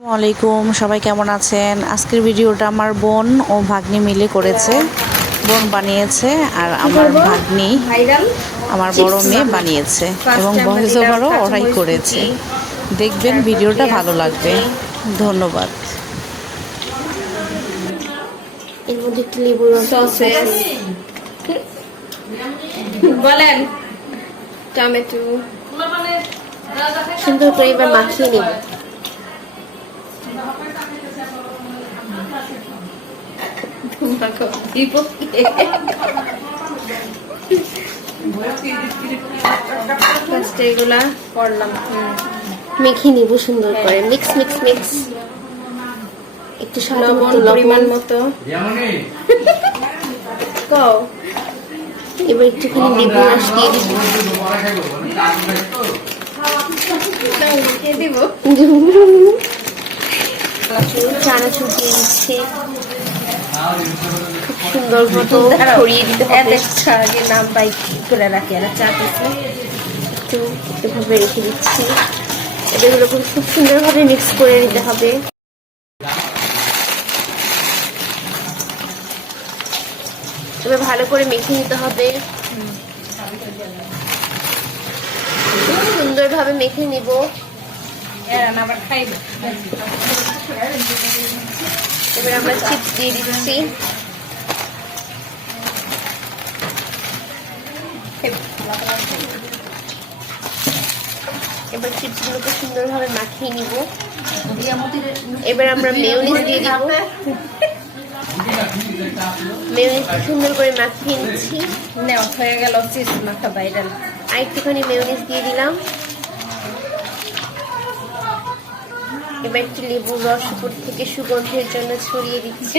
আলাইকুম সবাই কেমন আছেন? আজকের ভিডিওটা আমার বোন ও ভাগ্নি মিলে করেছে। বোন বানিয়েছে আর আমার ভাগ্নি আমার বড় মেয়ে বানিয়েছে এবং ভয়েস ওভারও ওরাই করেছে। দেখবেন ভিডিওটা ভালো লাগবে। ধন্যবাদ। এর মধ্যে একটু লেবুর সসেস বলেন। টমেটো সুন্দর করে এবার মাখিয়ে নেব। এগুলা করলাম। মেখে নিব সুন্দর করে। মিক্স মিক্স মিক্স একটু স্বাদ লবণ মতো পরিমাণ মতো। কও। এবার একটুখানি লেবু রস দিয়ে দিব। চানাচুর দিয়ে দিচ্ছে। খুব সুন্দর মতো ছড়িয়ে দিতে হবে। আগে নাম বাইক করে রাখি আর চা দিছি একটু এভাবে রেখে দিচ্ছি। এগুলো খুব খুব সুন্দরভাবে মিক্স করে নিতে হবে। এবার ভালো করে মেখে নিতে হবে। খুব সুন্দরভাবে মেখে নিব। এরা আবার খাইবে এবার আমরা চিপস দিয়ে দিচ্ছি এবার চিপসগুলোকে সুন্দরভাবে মাখিয়ে নিব। এবার আমরা মেয়োনিজ দিয়ে দিব। মেয়োনিজ সুন্দর করে মাখিয়ে নিচ্ছি। নেও হয়ে গেল চিজ মাখা ভাইরাল আর একটুখানি মেয়োনিজ দিয়ে দিলাম। এবার একটু লেবুর রস উপর থেকে সুগন্ধের জন্য ছড়িয়ে দিচ্ছি।